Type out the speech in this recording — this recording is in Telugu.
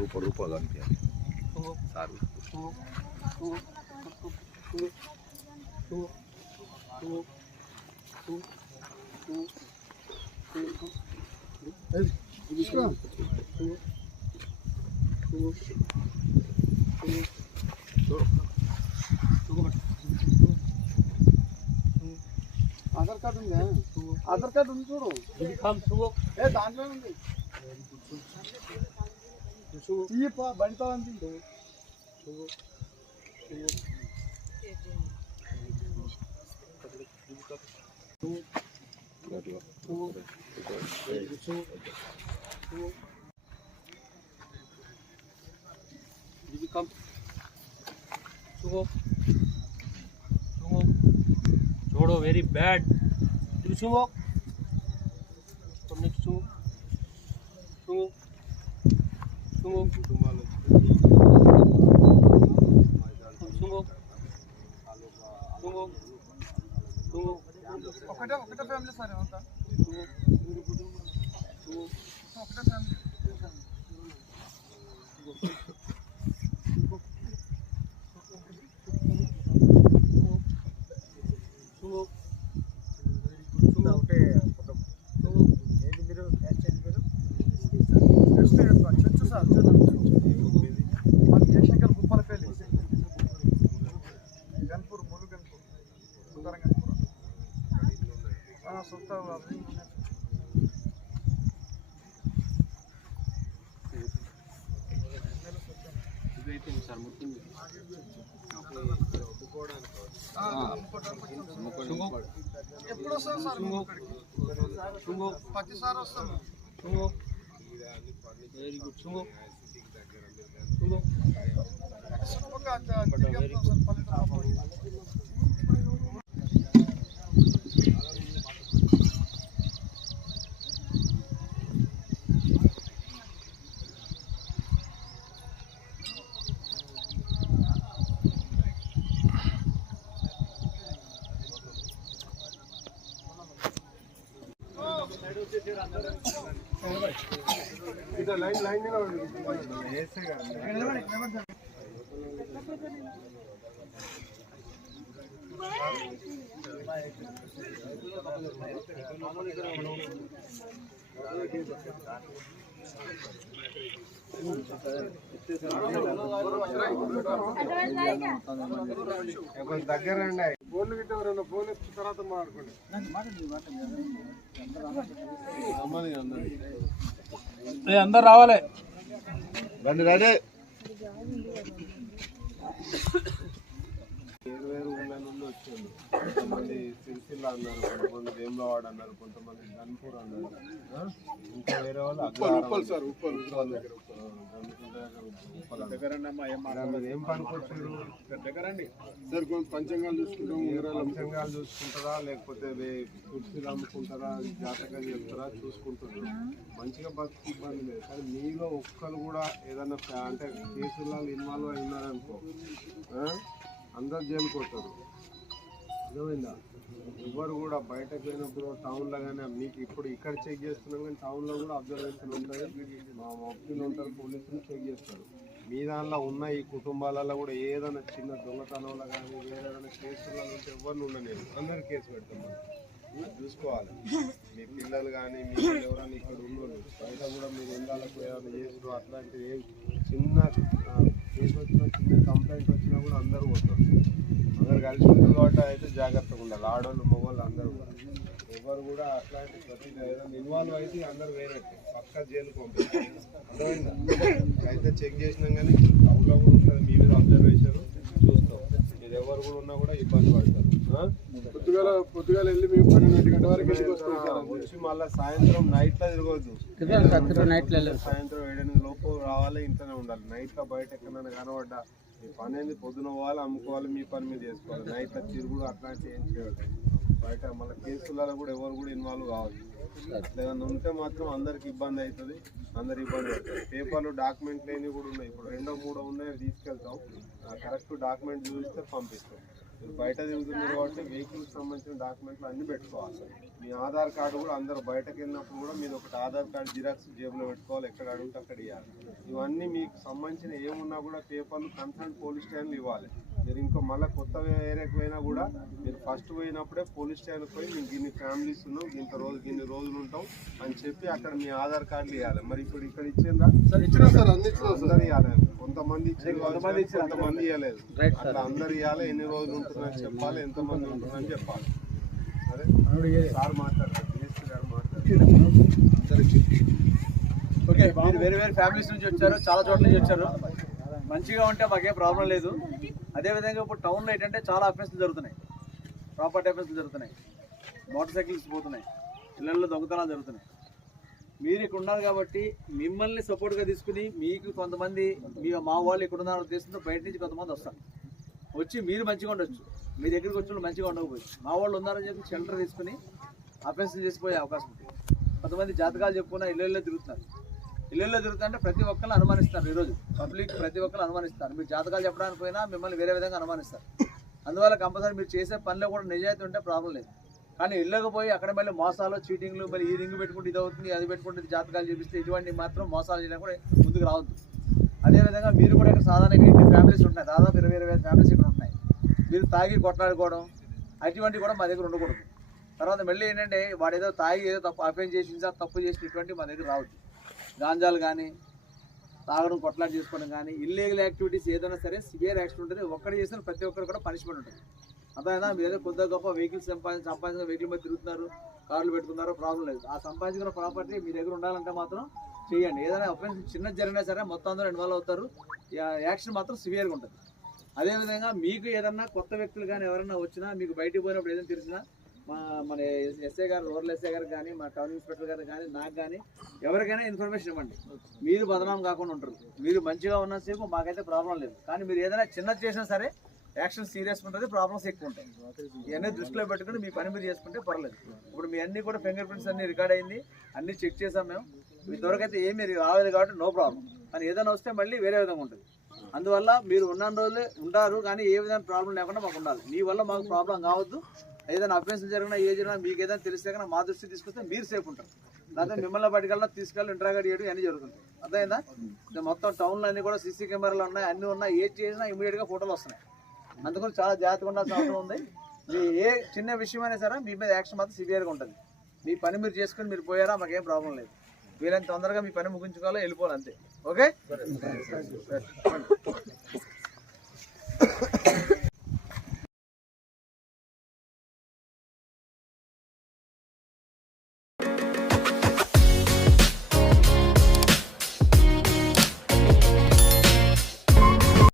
రూపాయలు అంతే సార్ ఆధార్ కార్డు ఉందా? ఆధార్ కార్డు ఉంది చూడు. దాంట్లో ఉంది. బండితో అంది. छोड़ो वेरी बैड सुनो नेक्स्ट सुनो सुनो सुनो सुनो सुनो ఒకటే ఫ్యామిలీ సార్ అంతా. ఒకటే ఫ్యామిలీ. చచ్చు సార్ జయశంకర్ గుప్పలపల్లి గన్పూర్ ములు గన్పూర్ సుందరం గన్పూర్ సొంత సార్ మొత్తం ఎప్పుడు వస్తాం సార్? ప్రతిసారి వస్తాము. వెరీ గుడ్ సుంగో లైన్ దగ్గర ఫోన్లు గిట్ట ఎవరైనా ఫోన్ ఇచ్చిన తర్వాత మాట్లాడుకోండి. అందరు రావాలి రండి రండి. వేరు ఊళ్ళ నుండి వచ్చాడు. కొంతమంది సిరిసిల్ల అన్నారు, కొంతమంది వేములవాడ అన్నారు, కొంతమంది గన్పూర్ అన్నారు, ఇంకా వేరే వాళ్ళు ఏం పనికొచ్చారు దగ్గరండి సార్? పంచంగాలు చూసుకుంటాం, పంచంగాలు చూసుకుంటారా లేకపోతే కుర్చీలు అమ్ముకుంటారా, జాతకాలు చెప్తారా చూసుకుంటారు. మంచిగా బతుకు ఇబ్బంది లేదు. కానీ మీలో ఒక్కరు కూడా ఏదన్నా అంటే కేసులలో ఇన్వాల్వ్ అయి ఉన్నారనుకో అందరు జైలుకోతారు. అర్థమైందా? ఎవరు కూడా బయటకు పోయినప్పుడు టౌన్లో కానీ మీకు ఇప్పుడు ఇక్కడ చెక్ చేస్తున్నాం కానీ టౌన్లో కూడా అబ్జర్వేషన్ ఉంటుంది. మా వకీలు ఉంటారు, పోలీసులు చెక్ చేస్తారు. మీ దానిలో ఉన్న ఈ కుటుంబాలలో కూడా ఏదైనా చిన్న దొంగతనంలో కానీ ఏదైనా కేసులలో ఉంటే ఎవరిని ఉండలేదు, అందరు కేసు పెడతాం. మనం చూసుకోవాలి. మీ పిల్లలు కానీ మీ ఎవరైనా ఇక్కడ ఉన్నోళ్ళు బయట కూడా మీరు ఎండాలకు ఏమైనా చేసుడు అట్లాంటివి ఏ చిన్న కేసు వచ్చినా చిన్న కంప్లైంట్ వచ్చినా కూడా అందరూ పోతారు. అందరు కలిసి ఉంటుంది కాబట్టి అయితే జాగ్రత్తగా ఉండాలి. ఆడవాళ్ళు మగవాళ్ళు అందరూ కూడా ఎవరు కూడా అట్లాంటి ప్రతి ఏదైనా ఇన్వాల్వ్ అయితే అందరూ వేరే పక్క జైలుకు పంపిస్తారు. అర్థమైందా? అయితే చెక్ చేసినాం కానీ టౌన్లో కూడా ఉంటుంది. మీ మీద అబ్జర్వేషన్ చూస్తాం. మీరు ఎవరు కూడా ఉన్నా కూడా ఇబ్బంది పడతారు. పొద్దుగాల వెళ్ళి మేము 12 గంటల వరకు వచ్చి మళ్ళీ సాయంత్రం నైట్లో తిరగవద్దు. సాయంత్రం 7-8 లోపు రావాలి, ఇంట్లోనే ఉండాలి. నైట్లో బయట ఎక్కడైనా కనబడ్డా మీ పని ఏంది, పొద్దున పోవాలి, అమ్ముకోవాలి, మీ పని మీద చేసుకోవాలి. నైట్లో తిరుగుడు అట్లాంటివి ఏం చేయాలి. బయట మళ్ళీ కేసులలో కూడా ఎవరు కూడా ఇన్వాల్వ్ కావాలి. ఏదైనా ఉంటే మాత్రం అందరికి ఇబ్బంది అవుతుంది, అందరు ఇబ్బంది పడుతుంది. పేపర్లు డాక్యుమెంట్ లేని కూడా ఉన్నాయి. ఇప్పుడు 2-3 ఉన్నాయి, తీసుకెళ్తాం. కరెక్ట్ డాక్యుమెంట్ చూపిస్తే పంపిస్తాం. మీరు బయట తిరుగుతున్నారు కాబట్టి వెహికల్కి సంబంధించిన డాక్యుమెంట్లు అన్నీ పెట్టుకోవాలి. మీ ఆధార్ కార్డు కూడా అందరూ బయటకు వెళ్ళినప్పుడు కూడా మీరు ఒకటి ఆధార్ కార్డు జిరాక్స్ జేబులో పెట్టుకోవాలి, ఎక్కడ అడిగితే అక్కడ ఇవ్వాలి. ఇవన్నీ మీకు సంబంధించిన ఏమున్నా కూడా పేపర్లు కన్సర్న్ పోలీస్ స్టేషన్లు ఇవ్వాలి. మీరు ఇంకో మళ్ళీ కొత్త ఏరియాకి పోయినా కూడా మీరు ఫస్ట్ పోయినప్పుడే పోలీస్ స్టేషన్కి పోయి మీకు ఇన్ని ఫ్యామిలీస్ ఉన్నాం, ఇన్ని రోజులు ఉంటాం అని చెప్పి అక్కడ మీ ఆధార్ కార్డులు ఇవ్వాలి. మరి ఇప్పుడు ఇక్కడ ఇచ్చిందా? అందరు ఇవ్వాలి. కొంతమంది ఇచ్చారు, కొంతమంది ఇవ్వలేదు. అట్లా అందరు ఇవ్వాలి. ఎన్ని రోజులు ఉంటుందని చెప్పాలి, ఎంతమంది ఉంటుందని చెప్పాలి. సరే సార్ మాట్లాడారు, డిఎస్పీ గారు మాట్లాడారు. ఓకే, మీరు వేరే వేరే ఫ్యామిలీస్ నుంచి వచ్చారు, చాలా చోట్ల నుంచి వచ్చారు. మంచిగా ఉంటే మాకేం ప్రాబ్లం లేదు. అదేవిధంగా ఇప్పుడు టౌన్లో ఏంటంటే చాలా అఫెన్స్లు జరుగుతున్నాయి, ప్రాపర్టీ అఫెన్స్లు జరుగుతున్నాయి, మోటార్ సైకిల్స్ పోతున్నాయి, ఇళ్లలో దొంగతనాలు జరుగుతున్నాయి. మీరు ఇక్కడ ఉన్నారు కాబట్టి మిమ్మల్ని సపోర్ట్గా తీసుకుని మీకు కొంతమంది మా వాళ్ళు ఇక్కడ ఉన్నారో ఉద్దేశంతో బయట నుంచి కొంతమంది వస్తారు. వచ్చి మీరు మంచిగా ఉండొచ్చు, మీ దగ్గరికి వచ్చిన మంచిగా ఉండకపోవచ్చు. మా వాళ్ళు ఉన్నారని చెప్పి షెల్టర్ తీసుకుని అఫెన్స్లు చేసిపోయే అవకాశం ఉంది. కొంతమంది జాతకాలు చెప్పుకున్న ఇళ్ళల్లో తిరుగుతున్నారు. ఇళ్ళల్లో తిరుగుతుంటే ప్రతి ఒక్కరిని అనుమానిస్తారు. ఈరోజు పబ్లిక్ ప్రతి ఒక్కరు అనుమానిస్తారు. మీరు జాతకాలు చెప్పడానికి పోయినా మిమ్మల్ని వేరే విధంగా అనుమానిస్తారు. అందువల్ల కంపల్సరీ మీరు చేసే పనిలో కూడా నిజాయితీ ఉంటే ప్రాబ్లం లేదు. కానీ ఇళ్ళకి పోయి అక్కడ మళ్ళీ మోసాలు, చీటింగ్లు, మళ్ళీ ఈ రింగ్ పెట్టుకుంటే ఇది అవుతుంది, అది పెట్టుకుంటే ఇది జాతకాలు చూపిస్తే ఇటువంటి మాత్రం మోసాలు చేయడం కూడా ముందుకు రావద్దు. అదేవిధంగా మీరు కూడా ఇక్కడ సాధారణంగా ఇంటి ఫ్యామిలీస్ ఉంటున్నాయి, దాదాపు 20-25 ఫ్యామిలీస్ ఇక్కడ ఉంటున్నాయి. మీరు తాగి కొట్లాడుకోవడం అటువంటివి కూడా మా దగ్గర ఉండకూడదు. తర్వాత మళ్ళీ ఏంటంటే వాడు ఏదో తాగి ఏదో తప్పు అఫెన్స్ చేసి తప్పు చేసి ఇటువంటి మా దగ్గర రావద్దు. గాంజాలు కానీ తాగడం, కొట్లాట చేసుకోవడం కానీ ఇల్లీగల్ యాక్టివిటీస్ ఏదైనా సరే సివియర్ యాక్షన్ ఉంటుంది. ఒక్కటి చేసిన ప్రతి ఒక్కరు కూడా పనిష్మెంట్ ఉంటుంది. అర్థమైనా? మీరు ఏదో కొద్దిగా గొప్ప వెహికల్స్ సంపాదించిన వెహికల్ మీద తిరుగుతున్నారు, కార్లు పెట్టుకున్నారు, ప్రాబ్లం లేదు. ఆ సంపాదించుకున్న ప్రాపర్టీ మీ దగ్గర ఉండాలంటే మాత్రం చేయండి. ఏదైనా అఫెన్స్ చిన్నది జరిగినా సరే మొత్తం అందరూ ఇన్వాల్వ్ అవుతారు. యాక్షన్ మాత్రం సివియర్గా ఉంటుంది. అదేవిధంగా మీకు ఏదన్నా కొత్త వ్యక్తులు కానీ ఎవరైనా వచ్చినా, మీకు బయటికి పోయినప్పుడు ఏదైనా తెలిసినా మన ఎస్ఐ గారు, రూరల్ ఎస్ఐ గారికి కానీ, మా టౌన్ ఇన్స్పెక్టర్ గారికి కానీ, నాకు కానీ ఎవరికైనా ఇన్ఫర్మేషన్ ఇవ్వండి. మీరు బదనాం కాకుండా ఉంటారు. మీరు మంచిగా ఉన్నసేపు మాకైతే ప్రాబ్లం లేదు. కానీ మీరు ఏదైనా చిన్నది చేసినా సరే యాక్షన్ సీరియస్ ఉంటుంది, ప్రాబ్లమ్స్ ఎక్కువ ఉంటాయి. ఇవన్నీ దృష్టిలో పెట్టుకుని మీ పని మీరు చేసుకుంటే పర్లేదు. ఇప్పుడు మీ అన్నీ కూడా ఫింగర్ ప్రింట్స్ అన్ని రికార్డ్ అయింది, అన్నీ చెక్ చేసాం మేము. మీ ఇంతవరకైతే ఏమీ రాలేదు కాబట్టి నో ప్రాబ్లం. కానీ ఏదైనా వస్తే మళ్ళీ వేరే విధంగా ఉంటుంది. అందువల్ల మీరు ఉన్న రోజులే ఉంటారు, కానీ ఏ విధంగా ప్రాబ్లం లేకుండా మాకు ఉండాలి. మీ వల్ల మాకు ప్రాబ్లం కావద్దు. ఏదైనా అఫెన్స్లు జరిగినా ఏ జరిగినా మీకు ఏదైనా తెలిస్తే కానీ మా దృష్టి తీసుకొస్తే మీరు సేఫ్ ఉంటారు. లేకపోతే మిమ్మల్ని బయటకెళ్ళి తీసుకెళ్ళి ఇంట్రాగేట్ చేయడం అన్నీ జరుగుతుంటాయి. అర్థమైందా? మొత్తం టౌన్లో అన్నీ కూడా సీసీ కెమెరాలు ఉన్నాయి, అన్నీ ఉన్నాయి. ఏది చేసినా ఇమీడియట్గా ఫోటోలు వస్తున్నాయి. అందుకని చాలా జాగ్రత్తగా ఉండాల్సిన అవసరం ఉంది. మీ ఏ చిన్న విషయమైనా సరే మీ మీద యాక్షన్ మాత్రం సివియర్గా ఉంటుంది. మీ పని మీరు చేసుకుని మీరు పోయారా మాకేం ప్రాబ్లం లేదు. వీలైనంత తొందరగా మీ పని ముగించుకోవాలో వెళ్ళిపోవాలి అంతే. ఓకే.